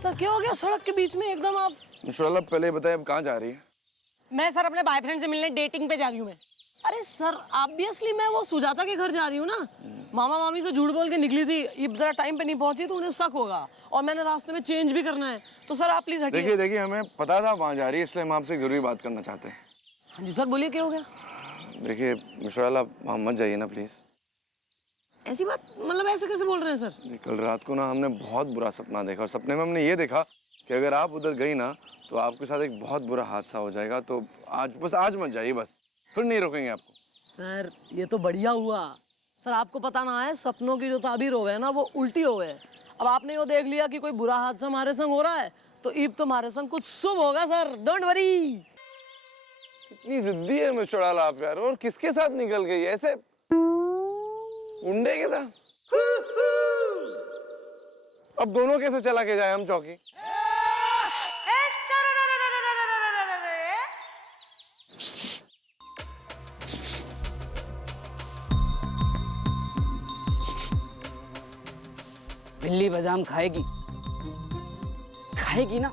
Sir क्या हो गया सड़क के बीच में एकदम आप? इंशाल्लाह पहले बताए अब कहाँ जा रही है? मैं सर अपने बॉयफ्रेंड से मिलने डेटिंग पे जा रही हूँ मैं। अरे सर ऑब्वियसली मैं वो सुजाता के घर जा रही हूँ ना। मामा मामी से झूठ बोल के निकली थी, ये जरा टाइम पे नहीं पहुंची तो उन्हें शक होगा और मैंने रास्ते में चेंज भी करना है, तो सर आप प्लीज हटिए। देखिए हमें पता था वहाँ जा रही है, इसलिए हम आपसे जरूरी बात करना चाहते हैं। हाँ जी सर बोलिए क्या हो गया? देखिए इंशाल्लाह वहाँ मत जाइए ना प्लीज। ऐसी बात मतलब ऐसे कैसे बोल रहे हैं सर? कल रात को ना हमने बहुत बुरा सपना देखा और सपने में हमने ये देखा कि अगर आप उधर गई ना तो आपके साथ एक बहुत बुरा हादसा हो जाएगा। तो आज मत जाइए, बस फिर नहीं रोकेंगे आपको। सर ये तो बढ़िया हुआ। सर आपको पता ना है सपनों की जो ताबीर हो गए ना वो उल्टी हो गए। अब आपने वो देख लिया कि कोई बुरा हादसा हमारे संग हो रहा है तो ईब तो हमारे संग कुछ शुभ होगा सर, डोंट वरी। इतनी जिद्दी है मिस्टर आला आप यार, और किसके साथ निकल गई ऐसे मुंडे के साथ? अब दोनों कैसे चला के जाए हम चौकी? बिल्ली बादाम खाएगी? खाएगी ना?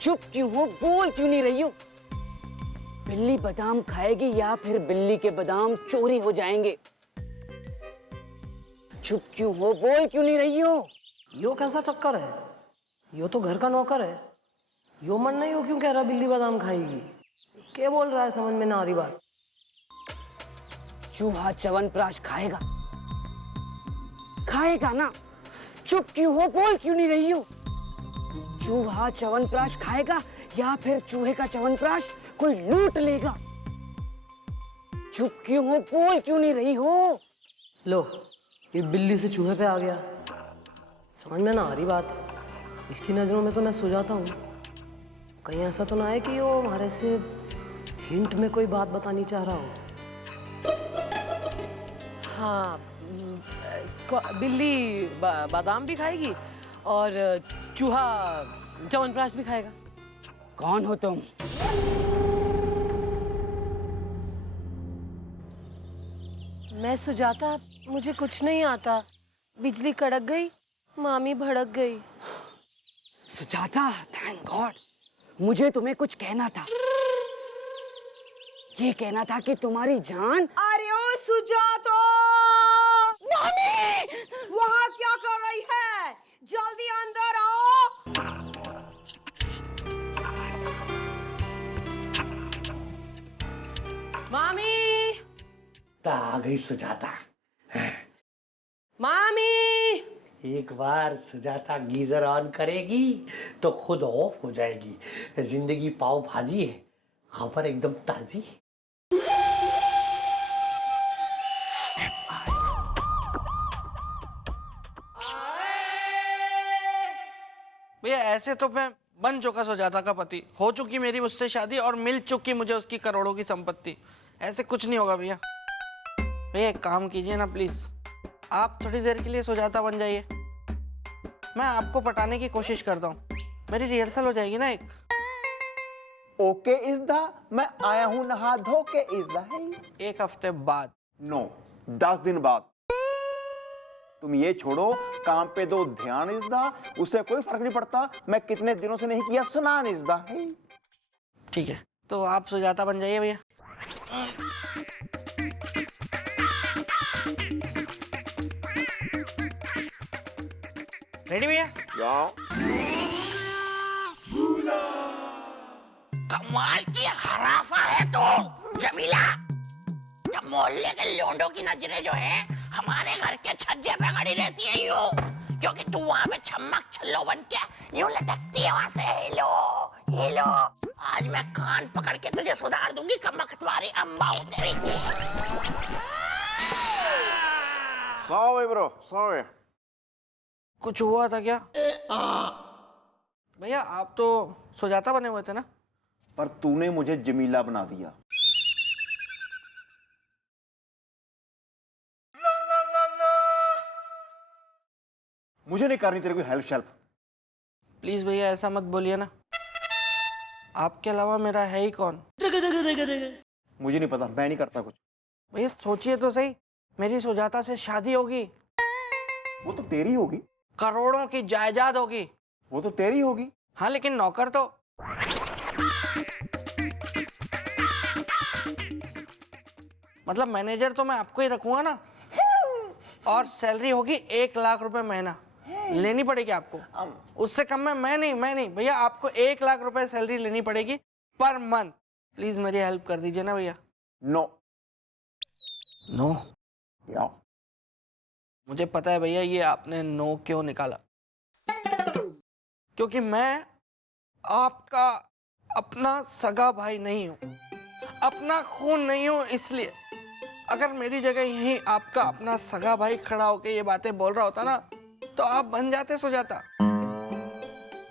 चुप क्यों हो, बोल क्यों नहीं रही हो? बिल्ली बादाम खाएगी या फिर बिल्ली के बादाम चोरी हो जाएंगे? चुप क्यों हो, बोल क्यों नहीं रही हो? यो कैसा चक्कर है? यो तो घर का नौकर है। यो मन नहीं हो क्यों कह रहा बिल्ली बादाम खाएगी? क्या बोल रहा है समझ में ना आ रही बात। चूहा च्यवनप्राश खाएगा? खाएगा ना? चुप क्यों हो, बोल क्यों नहीं रही हो? चूहा च्यवनप्राश खाएगा या फिर चूहे का च्यवनप्राश कोई लूट लेगा? चुप क्यों हो, बोल क्यों नहीं रही हो? लो ये बिल्ली से चूहे पे आ गया, समझ में ना आ रही बात। इसकी नजरों में तो मैं सो जाता हूँ, कहीं ऐसा तो ना है कि वो हमारे से हिंट में कोई बात बतानी चाह रहा हो। हाँ बिल्ली बादाम भी खाएगी और चूहा च्यवनप्राश भी खाएगा। कौन हो तुम? मैं सुजाता, मुझे कुछ नहीं आता। बिजली कड़क गई, मामी भड़क गई। Sujata, thank God. मुझे तुम्हें कुछ कहना था। ये कहना था कि तुम्हारी जान। अरे ओ सुजातो! मामी! वहाँ क्या कर रही है? जल्दी अंदर आओ। मामी! आ गई सुजाता। मामी! एक बार सुजाता गीजर ऑन करेगी तो खुद ऑफ हो जाएगी। जिंदगी पाव भाजी है, खबर एकदम ताजी। भैया ऐसे तो मैं बन चुका सुजाता का पति, हो चुकी मेरी उससे शादी और मिल चुकी मुझे उसकी करोड़ों की संपत्ति। ऐसे कुछ नहीं होगा भैया। भैया एक काम कीजिए ना प्लीज, आप थोड़ी देर के लिए सुजाता बन जाइए। मैं आपको पटाने की कोशिश करता हूँ, मेरी रिहर्सल हो जाएगी ना एक। ओके इज द, मैं आया हूं नहा धो के इज द है। एक हफ्ते बाद। नो 10 दिन बाद। तुम ये छोड़ो, काम पे दो ध्यान इज द, उससे कोई फर्क नहीं पड़ता मैं कितने दिनों से नहीं किया स्नान इज द है। ठीक है तो आप सुजाता बन जाइए भैया। रेडी भैया? कमाल की हराफा है तो जमीला। जब मोहल्ले के लोंडों की नजरें जो है हमारे घर के छज्जे पे खड़ी रहती है यूं, क्योंकि तू वहां पे छम्मक छल्लो बन के यूं लटकती है वहां से। हेलो हेलो, आज मैं कान पकड़ के तुझे सुधार दूंगी, कमक तुम्हारी अम्मा हूं तेरी। Sorry bro, sorry. कुछ हुआ था क्या? भैया आप तो सुजाता बने हुए थे ना? पर तूने मुझे जमीला बना दिया। मुझे नहीं करनी तेरे को हेल्प। प्लीज भैया ऐसा मत बोलिए ना, आपके अलावा मेरा है ही कौन? मुझे नहीं पता, मैं नहीं करता कुछ। भैया सोचिए तो सही, मेरी सुजाता से शादी होगी, वो तो तेरी होगी। करोड़ों की जायदाद होगी, वो तो तेरी होगी। हाँ लेकिन नौकर तो मतलब मैनेजर तो मैं आपको ही रखूंगा ना। और सैलरी होगी 1 लाख रुपए महीना, लेनी पड़ेगी आपको। उससे कम में मैं नहीं भैया, आपको 1 लाख रुपए सैलरी लेनी पड़ेगी पर मंथ। प्लीज मेरी हेल्प कर दीजिए ना भैया। No no? या मुझे पता है भैया ये आपने नो क्यों निकाला, क्योंकि मैं आपका अपना सगा भाई नहीं हूं, अपना खून नहीं हूं। इसलिए अगर मेरी जगह यहीं आपका अपना सगा भाई खड़ा होके ये बातें बोल रहा होता ना, तो आप बन जाते सुजाता।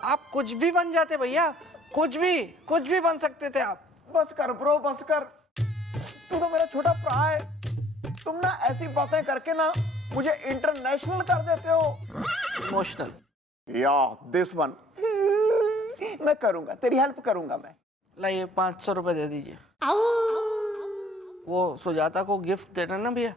आप कुछ भी बन जाते भैया, कुछ भी बन सकते थे आप। बस कर ब्रो, बस कर। तू तो मेरा छोटा भरा है। तुम ना ऐसी बातें करके ना मुझे इंटरनेशनल कर देते हो। इमोशनल। या दिस वन मैं करूंगा, तेरी हेल्प करूंगा मैं। लाइए 500 रुपए दे दीजिए। वो सुजाता को गिफ्ट देना ना भैया।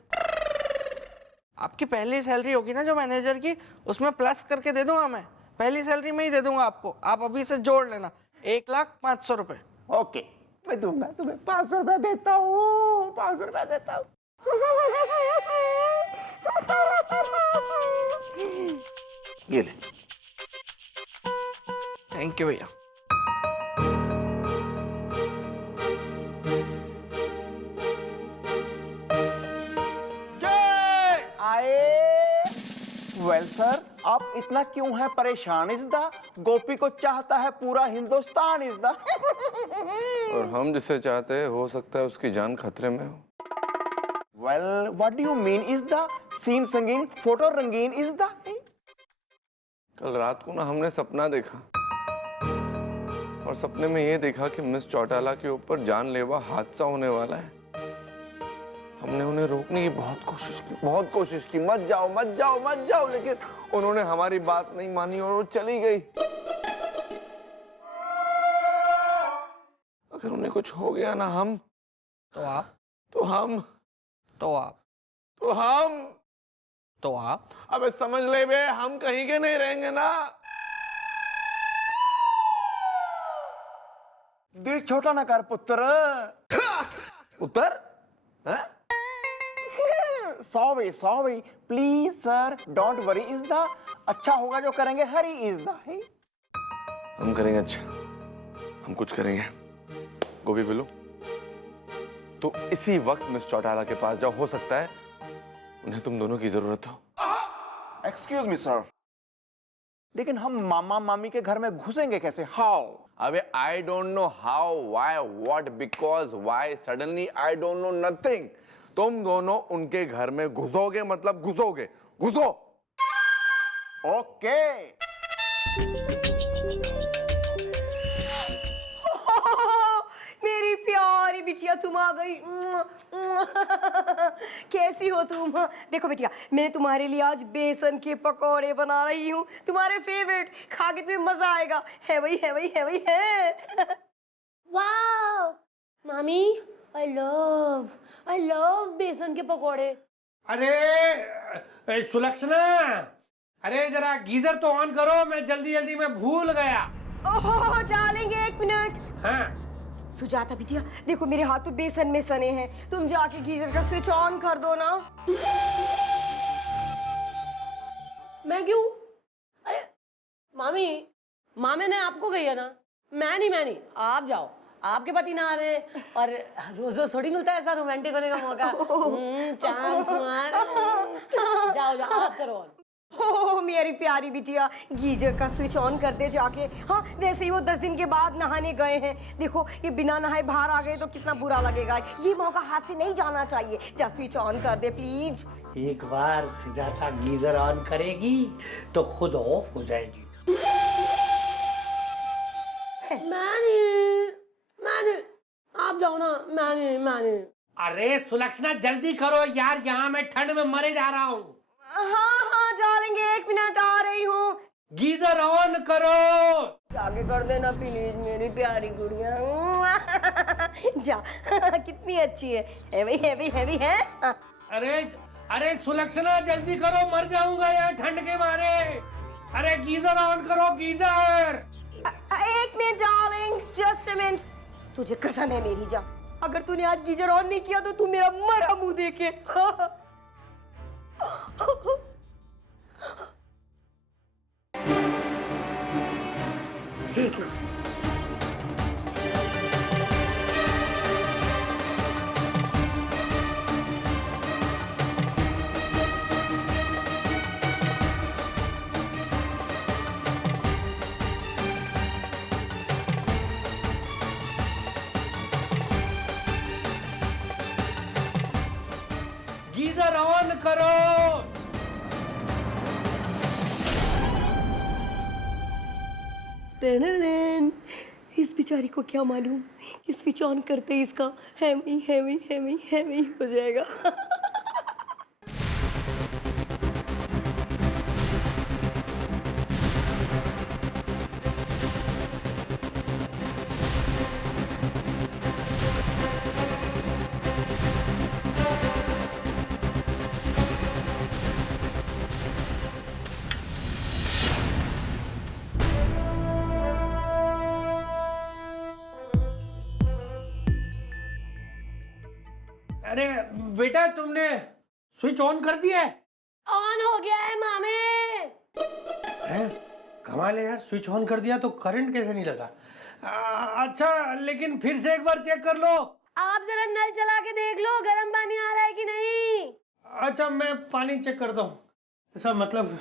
आपकी पहली सैलरी होगी ना जो मैनेजर की, उसमें प्लस करके दे दूंगा मैं। पहली सैलरी में ही दे दूंगा आपको, आप अभी से जोड़ लेना। 1,05,000 रुपए। ओके, मैं दूंगा तुम्हें 500 रुपए देता हूँ, 500 रुपए देता हूँ। ये ले। थैंक यू भैया। वेल सर, आप इतना क्यों हैं परेशान इज़दा? गोपी को चाहता है पूरा हिंदुस्तान इज़दा। और हम जिसे चाहते हैं हो सकता है उसकी जान खतरे में हो। Well what do you mean इज़दा? सीन संगीन, फोटो रंगीन इज़दा। कल रात को ना हमने सपना देखा, और सपने में ये देखा कि मिस चौटाला के ऊपर जानलेवा हादसा होने वाला है। हमने उन्हें रोकने की बहुत कोशिश की, मत जाओ, लेकिन उन्होंने हमारी बात नहीं मानी और वो चली गई। अगर उन्हें कुछ हो गया ना, तो आप अबे समझ ले बे, हम कहीं के नहीं रहेंगे ना। दिल छोटा ना कर पुत्र। Sorry please sir, don't worry इज़दा। अच्छा होगा जो करेंगे, हरी इज़दा। हम करेंगे अच्छा, हम कुछ करेंगे। गोभी बिल्लू, तो इसी वक्त मिस चौटाला के पास जाओ, हो सकता है उन्हें तुम दोनों की जरूरत हो। एक्सक्यूज मी सर, लेकिन हम मामा मामी के घर में घुसेंगे कैसे? हाउ? अबे I don't know how, why, what, because, why, suddenly, I don't know nothing. तुम दोनों उनके घर में घुसोगे, मतलब घुसोगे, घुसो। ओके। मेरी प्यारी बिटिया, तुम आ गई। कैसी हो तुम? देखो बिटिया, मैंने तुम्हारे लिए आज बेसन के पकोड़े बना रही हूँ, तुम्हारे फेवरेट। खा के तुम्हें मजा आएगा। है वही है। वाह मामी, आई लव बेसन के पकोड़े। अरे सुलक्षणा, अरे जरा गीजर तो ऑन करो, मैं जल्दी में भूल गया। ओह डालेंगे, 1 मिनट। हाँ। सुजाता बिटिया, देखो मेरे हाथ तो बेसन में सने हैं, तुम जाके गीजर का स्विच ऑन कर दो ना। मैं क्यों? अरे मामी ने आपको कही है ना। मैं नहीं, आप जाओ। आपके पति ना आ रहे, और रोज थोड़ी मिलता है ऐसा रोमांटिक होने का मौका। चांस मार। जाओ आप करो ऑन। ओह मेरी प्यारी बिटिया, गीजर का स्विच ऑन कर दे जाके। हाँ वैसे ही वो 10 दिन के बाद नहाने गए हैं। देखो ये बिना नहाए बाहर आ गए तो कितना बुरा लगेगा। ये मौका हाथ से नहीं जाना चाहिए। जा स्विच ऑन कर दे प्लीज। एक बार सुजाता गीजर ऑन करेगी तो खुद ऑफ हो जाएगी। मैंने आप जाओ ना। मैंने अरे सुलक्षणा जल्दी करो यार, यहाँ मैं ठंड में मरे जा रहा हूँ। हाँ डालेंगे, 1 मिनट आ रही हूँ। गीजर ऑन करो। जाके कर देना प्लीज मेरी प्यारी गुड़िया। जा कितनी अच्छी है। हैवी है। अरे सुलक्षणा जल्दी करो, मर जाऊंगा यार ठंड के मारे। अरे गीजर ऑन करो, गीजर। एक minute darling, just a minute. तुझे कसम है मेरी जान, अगर तूने आज गीजर ऑन नहीं किया तो तू मेरा मरा मुंह देखे। ठीक है। गीजर ऑन करो। टेनन। इस बेचारी को क्या मालूम, इस स्विच ऑन करते ही इसका हैवी हो जाएगा। अरे बेटा, तुमने स्विच ऑन कर दिया है? ऑन हो गया है मामे। हैं? कमाल है यार, स्विच ऑन कर दिया तो करंट कैसे नहीं लगा? अच्छा, लेकिन फिर से एक बार चेक कर लो। आप जरा नल चला के देख लो, गर्म पानी आ रहा है कि नहीं। अच्छा, मैं पानी चेक करता हूँ। ऐसा मतलब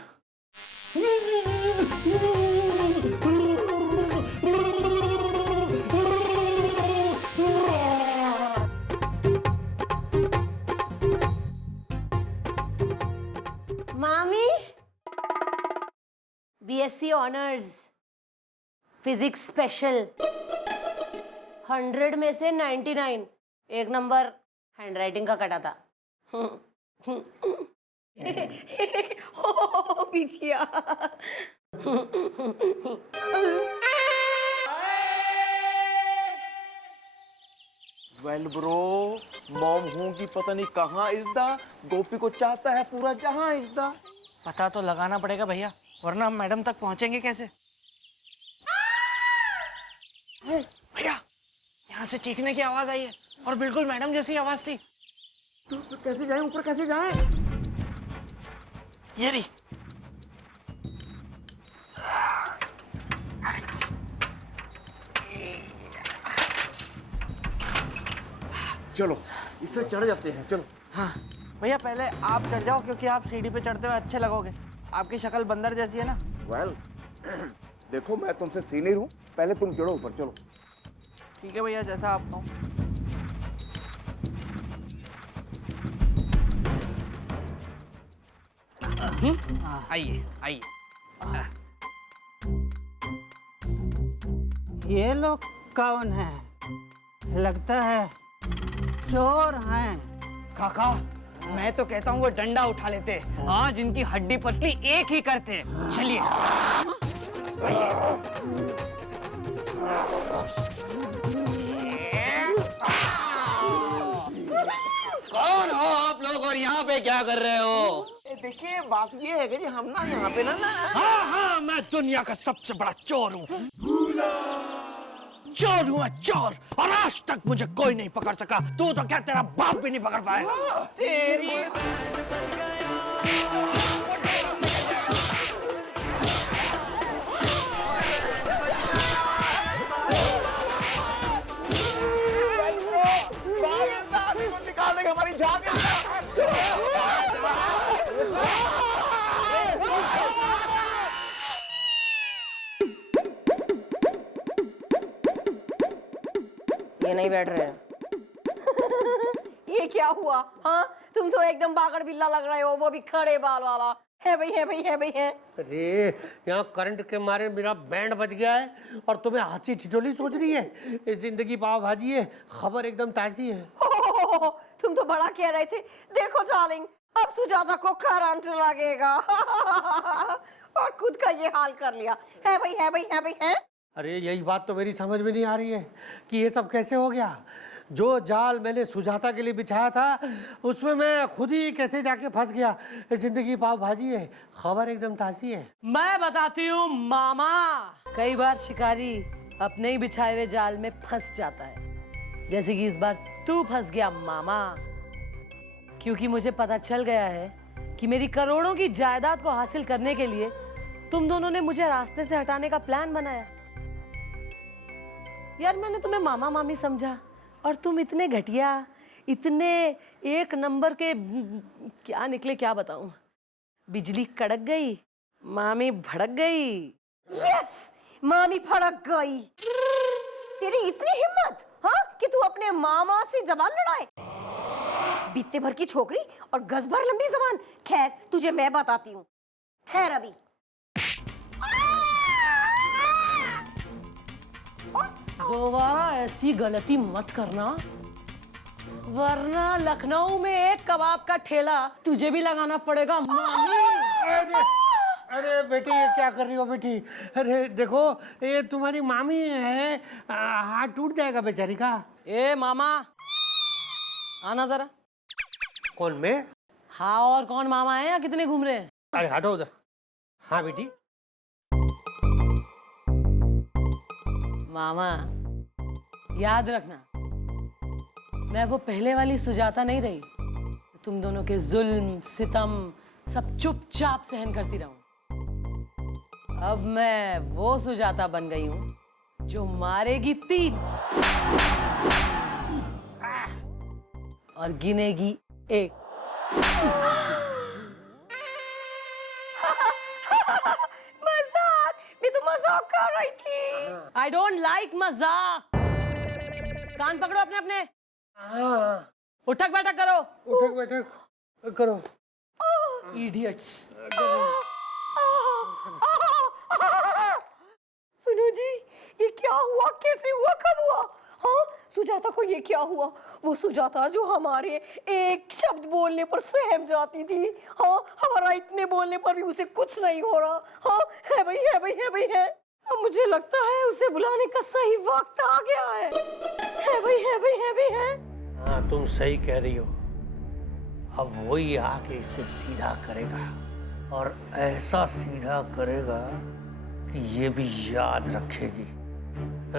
मामी, बीएससी ऑनर्स फिजिक्स स्पेशल, 100 में से 99, एक नंबर हैंडराइटिंग का कटा था। बिटिया। वेल ब्रो, मॉम हूँ कि पता नहीं कहाँ इज्दा, गोपी को चाहता है पूरा जहाँ इज्दा। पता तो लगाना पड़ेगा भैया, वरना हम मैडम तक पहुंचेंगे कैसे? भैया, यहाँ से चीखने की आवाज आई है और बिल्कुल मैडम जैसी आवाज थी। तो कैसे जाए ऊपर, कैसे जाए? ये रही। चलो इससे चढ़ जाते हैं, चलो। हाँ भैया, पहले आप चढ़ जाओ क्योंकि आप सीढ़ी पे चढ़ते हुए अच्छे लगोगे। आपकी शक्ल बंदर जैसी है ना। वेल देखो, मैं तुमसे सीनियर हूँ, पहले तुम चढ़ो ऊपर, चलो। ठीक है भैया, जैसा आप कहो। आइए आइए। ये लोग कौन है? लगता है चोर हैं। काका, मैं तो कहता हूँ वो डंडा उठा लेते, आज इनकी हड्डी पसली एक ही करते। चलिए। कौन हो आप लोग और यहाँ पे क्या कर रहे हो? देखिए, बात ये है कि जी हम ना यहाँ पे ना हाँ, मैं दुनिया का सबसे बड़ा चोर हूँ। चोर हूँ मैं, चोर, और आज तक मुझे कोई नहीं पकड़ सका। तू तो क्या, तेरा बाप भी नहीं पकड़ पाएगा। तेरी निकाल देगा हमारी जान। ये नहीं बैठ रहे हैं। ये क्या हुआ? हाँ, तुम तो एकदम बागड़ बिल्ला लग रहे हो, वो भी खड़े बाल वाला। है भाई, है भाई, है भाई, है। अरे यहाँ करंट के मारे मेरा बैंड बज गया है और तुम्हें हंसी ठिठोली सोच रही है। ये जिंदगी पाव भाजी है, खबर एकदम ताजी है। तुम तो बड़ा कह रहे थे। देखो डार्लिंग, अब सुजाता को करंट लगेगा। और खुद का ये हाल कर लिया। है भाई, है भाई, है भाई, है। अरे यही बात तो मेरी समझ में नहीं आ रही है कि ये सब कैसे हो गया। जो जाल मैंने सुजाता के लिए बिछाया था उसमें मैं खुद ही कैसे जाके फंस गया। जिंदगी पाव भाजी है, खबर एकदम ताजी है। मैं बताती हूँ मामा, कई बार शिकारी अपने ही बिछाए हुए जाल में फंस जाता है, जैसे कि इस बार तू फंस गया मामा, क्योंकि मुझे पता चल गया है कि मेरी करोड़ों की जायदाद को हासिल करने के लिए तुम दोनों ने मुझे रास्ते से हटाने का प्लान बनाया। यार मैंने तुम्हें मामा मामी समझा और तुम इतने घटिया, इतने एक नंबर के क्या निकले क्या बताऊं। बिजली कड़क गई, मामी भड़क गई। यस, मामी भड़क गई। तेरी इतनी हिम्मत, हाँ, कि तू अपने मामा से जबान लड़ाए। बीते भर की छोकरी और गज भर लंबी जबान। खैर तुझे मैं बताती हूँ, ठहर अभी। दोबारा ऐसी गलती मत करना, वरना लखनऊ में एक कबाब का ठेला तुझे भी लगाना पड़ेगा मामी। अरे बेटी ये क्या कर रही हो बेटी? अरे देखो ये तुम्हारी मामी है, हाथ टूट जाएगा बेचारी का। ए मामा, आना जरा। कौन मैं? हाँ, और कौन मामा है या कितने घूम रहे हैं? अरे हटो उधर। हाँ बेटी। मामा याद रखना, मैं वो पहले वाली सुजाता नहीं रही। तुम दोनों के जुल्म सितम सब चुपचाप सहन करती रहूं। अब मैं वो सुजाता बन गई हूं जो मारेगी 3 और गिनेगी 1। मजाक, मैं तो मजाक कर रही थी। आई डोंट लाइक मजाक। कान पकड़ो अपने अपने, हाँ उठक बैठक करो। उठक बैठक करो। इडियट्स। सुनो जी, ये क्या हुआ, कैसे हुआ, कब हुआ? हाँ, सुजाता को ये क्या हुआ? वो सुजाता जो हमारे एक शब्द बोलने पर सहम जाती थी, हाँ, हमारा इतने बोलने पर भी उसे कुछ नहीं हो रहा। हाँ, है भाई, है भाई, है भाई, है। अब मुझे लगता है उसे बुलाने का सही वक्त आ गया है भाई, है भाई, है भाई, है। हाँ तुम सही कह रही हो। अब वही आके इसे सीधा करेगा और ऐसा सीधा करेगा कि ये भी याद रखेगी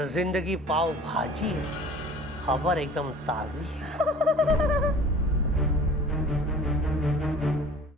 जिंदगी पाव भाजी है, खबर एकदम ताजी है।